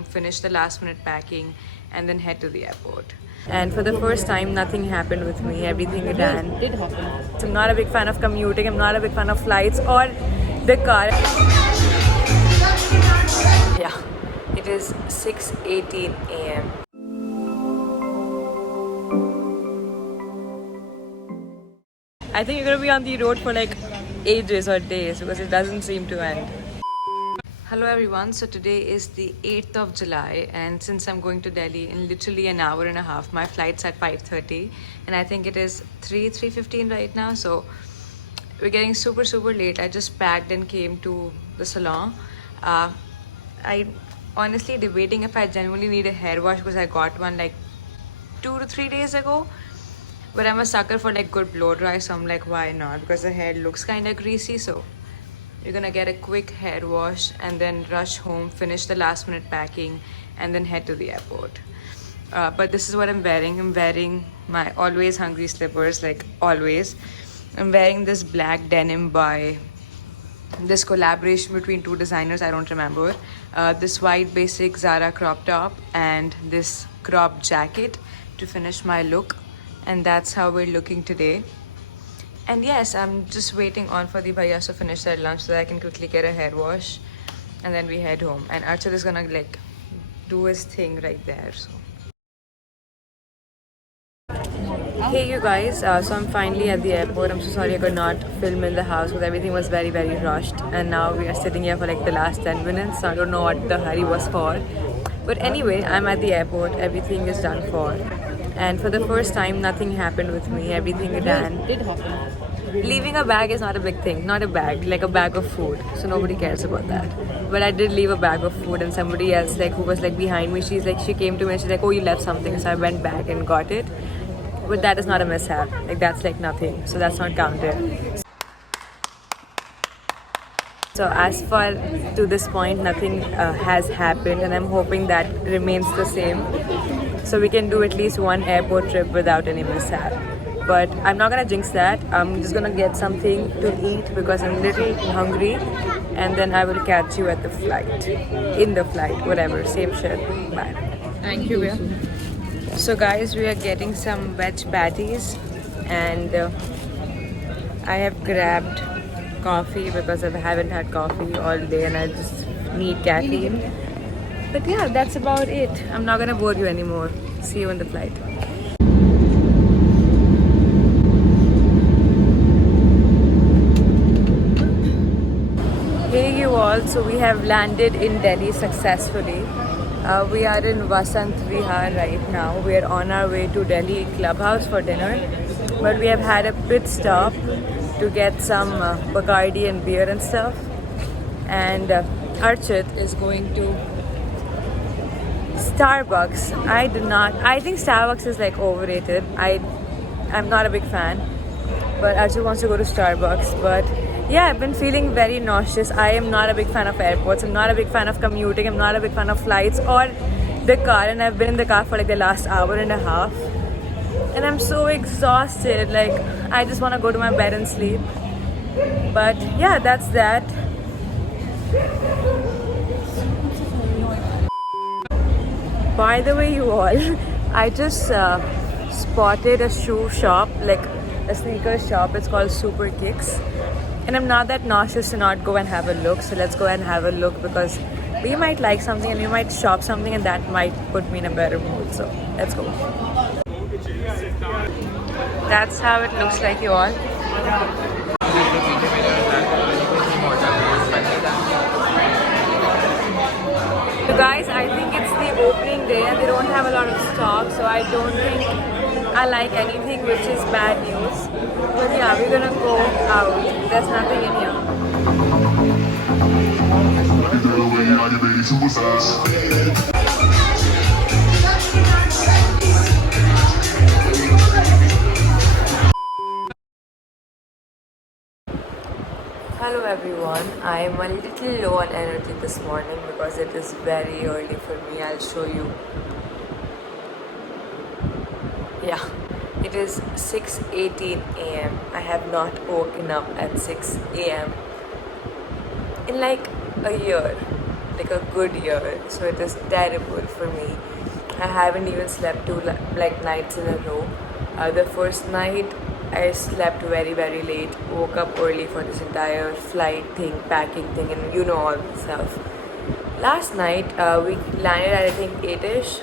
home, finish the last minute packing, and then head to the airport. And for the first time, nothing happened with me. Everything ran. Did happen. So I'm not a big fan of commuting. I'm not a big fan of flights or the car. Yeah, it is 6:18 a.m. I think you're gonna be on the road for like ages or days because it doesn't seem to end. Hello everyone, so today is the 8th of July and since I'm going to Delhi in literally an hour and a half, my flight's at 5:30 and I think it is 3:15 right now, so we're getting super late. I just packed and came to the salon. I honestly debating if I genuinely need a hair wash because I got one like 2 to 3 days ago. But I'm a sucker for like good blow dry, so I'm like, why not? Because the hair looks kind of greasy, so we're gonna get a quick hair wash and then rush home, finish the last minute packing, and then head to the airport. But this is what I'm wearing. I'm wearing my always hungry slippers, like always. I'm wearing this black denim by this collaboration between two designers, I don't remember. This white basic Zara crop top and this crop jacket to finish my look. And that's how we're looking today. And yes, I'm just waiting on for the bhaiyas to finish their lunch so that I can quickly get a hair wash and then we head home. And Archit is gonna like do his thing right there. So hey you guys, so I'm finally at the airport. I'm so sorry I could not film in the house because everything was very rushed, and now we are sitting here for like the last 10 minutes, so I don't know what the hurry was for. But anyway, I'm at the airport. Everything is done for. And for the first time, nothing happened with me. Everything ran. Did happen. Leaving a bag is not a big thing. Not a bag, like a bag of food. So nobody cares about that. But I did leave a bag of food, and somebody else like who was like behind me, she came to me and she's like, oh, you left something. So I went back and got it. But that is not a mishap. Like that's like nothing. So that's not counted. So as far to this point, nothing has happened, and I'm hoping that remains the same. So we can do at least one airport trip without any mishap. But I'm not gonna jinx that. I'm just gonna get something to eat because I'm a little hungry, and then I will catch you at the flight. In the flight, whatever, same shit. Bye. Thank you. So guys, we are getting some veg patties, and I have grabbed coffee because I haven't had coffee all day and I just need caffeine. But yeah, that's about it. I'm not gonna bore you anymore. See you on the flight. Hey you all, so we have landed in Delhi successfully. We are in Vasant Vihar right now. We are on our way to Delhi Clubhouse for dinner. But we have had a pit stop to get some Bacardi and beer and stuff. And Archit is going to Starbucks. I think Starbucks is like overrated. I'm not a big fan, but Archit wants to go to Starbucks. But yeah, I've been feeling very nauseous. I am not a big fan of airports. I'm not a big fan of commuting. I'm not a big fan of flights or the car, and I've been in the car for like the last hour and a half. And I'm so exhausted. Like I just want to go to my bed and sleep. But yeah, that's that. By the way, you all, I just spotted a shoe shop, like a sneaker shop. It's called Super Kicks. And I'm not that nauseous to not go and have a look. So let's go and have a look because we might like something and we might shop something and that might put me in a better mood. So let's go. That's how it looks like, you all. So guys, I think it's the opening day and they don't have a lot of stock, so I don't think I like anything, which is bad news. But yeah, we're gonna go out. There's nothing in here. Hello everyone, I am a little low on energy this morning because it is very early for me. I'll show you. Yeah, it is 6:18 a.m. I have not woken up at 6 a.m. in like a year. like a good year, so it is terrible for me. I haven't even slept two like nights in a row. The first night I slept very very late, woke up early for this entire flight thing, packing thing, and you know all this stuff. Last night we landed at I think 8ish.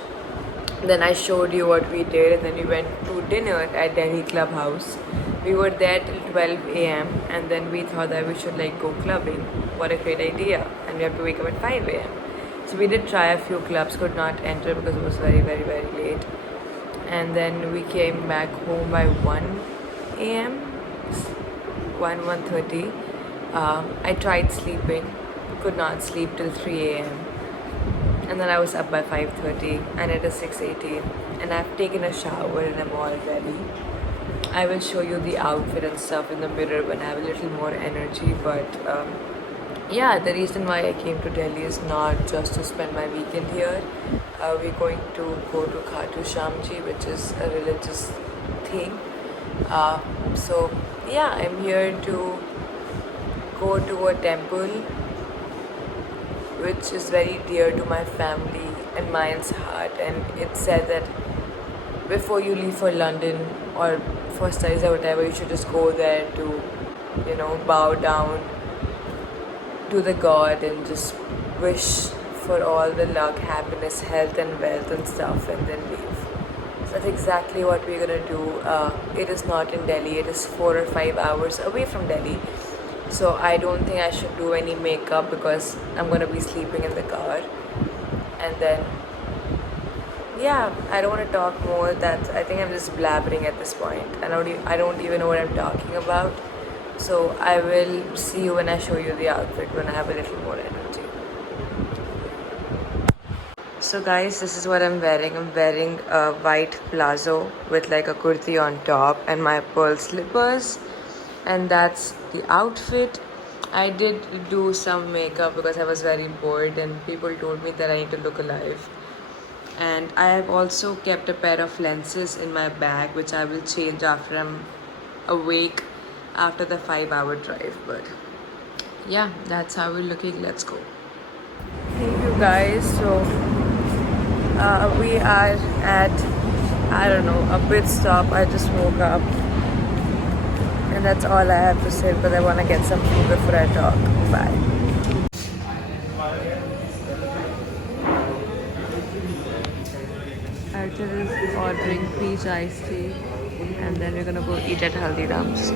Then I showed you what we did, and then we went to dinner at Delhi Clubhouse. We were there till 12 a.m. and then we thought that we should like go clubbing. What a great idea! And we have to wake up at 5 a.m. So we did try a few clubs, could not enter because it was very very very late. And then we came back home by 1 a.m. 1:30. I tried sleeping, could not sleep till 3 a.m. And then I was up by 5:30 and it is 6:18 and I've taken a shower and I'm all ready. I will show you the outfit and stuff in the mirror when I have a little more energy, but yeah, the reason why I came to Delhi is not just to spend my weekend here. We're going to go to 𝐂𝐿𝐷, which is a religious thing. So yeah, I'm here to go to a temple which is very dear to my family and mine's heart, and it said that before you leave for London or for studies or whatever, you should just go there to, you know, bow down to the god and just wish for all the luck, happiness, health and wealth and stuff, and then leave. So that's exactly what we're gonna do. It is not in Delhi, it is 4 or 5 hours away from Delhi. So I don't think I should do any makeup because I'm gonna be sleeping in the car. And then yeah, I don't want to talk more. I think I'm just blabbering at this point. I don't even know what I'm talking about. So I will see you when I show you the outfit when I have a little more energy. So guys, this is what I'm wearing. I'm wearing a white palazzo with like a kurti on top and my pearl slippers. And that's the outfit. I did do some makeup because I was very bored and people told me that I need to look alive. And I have also kept a pair of lenses in my bag which I will change after I'm awake after the 5-hour drive. But yeah, that's how we're looking. Let's go. Hey you guys, so we are at, I don't know, a pit stop. I just woke up. And that's all I have to say because I want to get some food before I talk. Bye. Arthur is ordering peach iced tea and then we're gonna go eat at Haldiram's.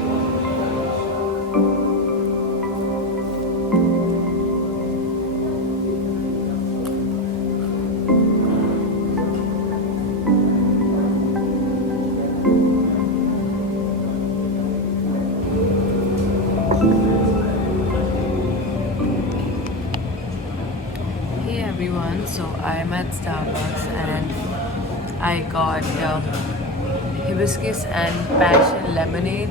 So I'm at Starbucks and I got hibiscus and passion lemonade.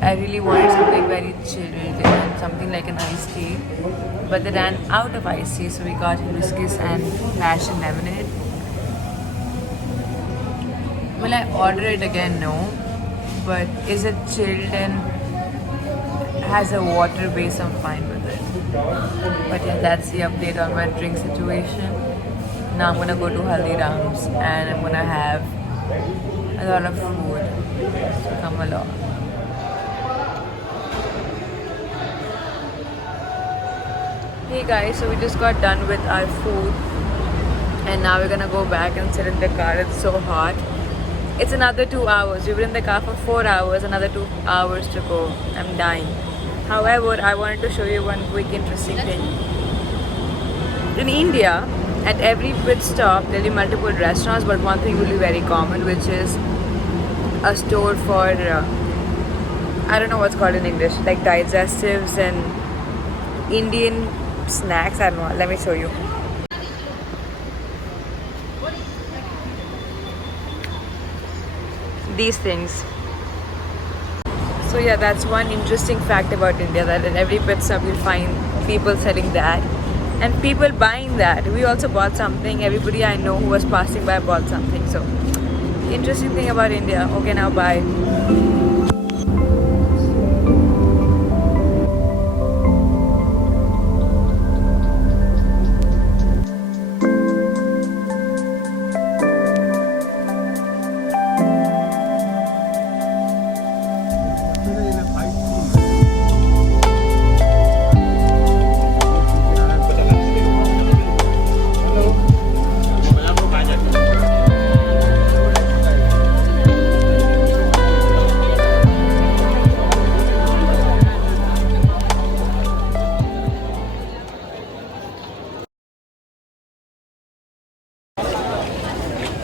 I really wanted something very chilled and something like an iced tea, but they ran out of iced tea, so we got hibiscus and passion lemonade. Will I order it again? No. But is it chilled and has a water base? I'm fine with it. But yeah, that's the update on my drink situation. Now I'm gonna go to Haldiram's and I'm gonna have a lot of food. So come along. Hey guys, so we just got done with our food and now we're gonna go back and sit in the car. It's so hot. It's another 2 hours. We were in the car for 4 hours, another 2 hours to go. I'm dying. However, I wanted to show you one quick interesting thing. In India, at every pit stop, there will be multiple restaurants, but one thing will be very common, which is a store for, I don't know what's called in English, like digestives and Indian snacks. I don't know. Let me show you. These things. So yeah, that's one interesting fact about India, that at every pit stop you'll find people selling that and people buying that. We also bought something. Everybody I know who was passing by bought something. So interesting thing about India. Okay, now bye.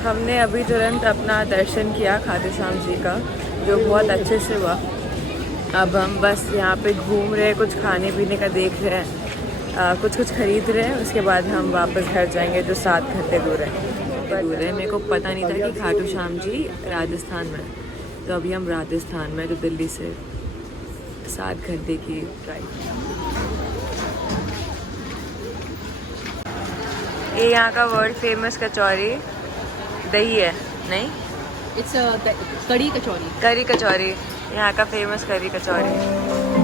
हमने अभी तुरंत अपना दर्शन किया खाटू श्याम जी का, जो बहुत अच्छे से हुआ। अब हम बस यहाँ पे घूम रहे हैं, कुछ खाने पीने का देख रहे हैं, कुछ खरीद रहे हैं। उसके बाद हम वापस घर जाएंगे, जो 7 घंटे दूर है। मेरे को पता नहीं था कि खाटू श्याम जी राजस्थान में, तो अभी हम राजस्थान में, जो दिल्ली से 7 घंटे की ड्राइव। ये यहाँ का वर्ल्ड फेमस कचौरी दही है, नहीं इट्स कड़ी कचौरी। करी कचौरी, यहाँ का फेमस करी कचौरी।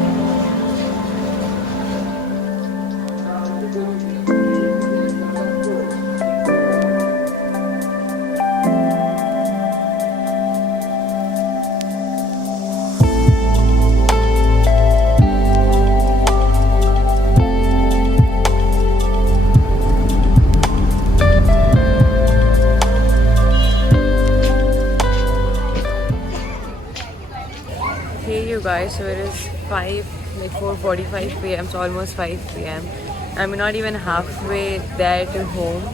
Hey you guys, so it is 4:45 p.m. so almost 5 p.m. I'm not even halfway there to home,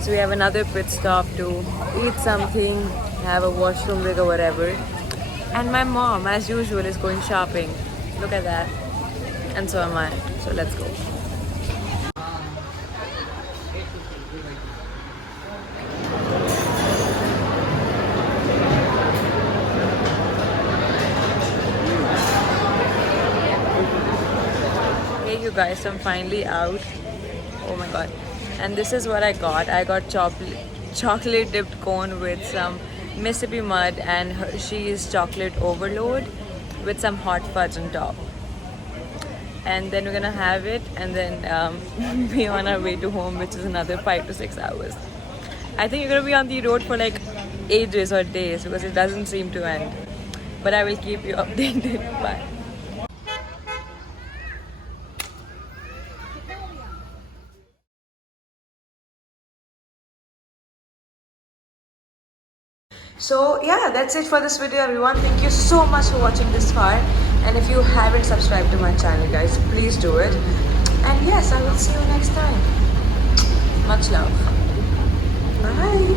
so we have another pit stop to eat something, have a washroom break or whatever. And my mom, as usual, is going shopping. Look at that. And so am I. So let's go. You guys, so I'm finally out. Oh my god. And this is what I got. I got chocolate dipped cone with some Mississippi mud and Hershey's chocolate overload with some hot fudge on top. And then we're gonna have it and then be on our way to home, which is another 5 to 6 hours. I think you're gonna be on the road for like ages or days because it doesn't seem to end. But I will keep you updated. Bye. So yeah, that's it for this video everyone. Thank you so much for watching this far, and if you haven't subscribed to my channel guys, please do it. And yes, I will see you next time. Much love. Bye.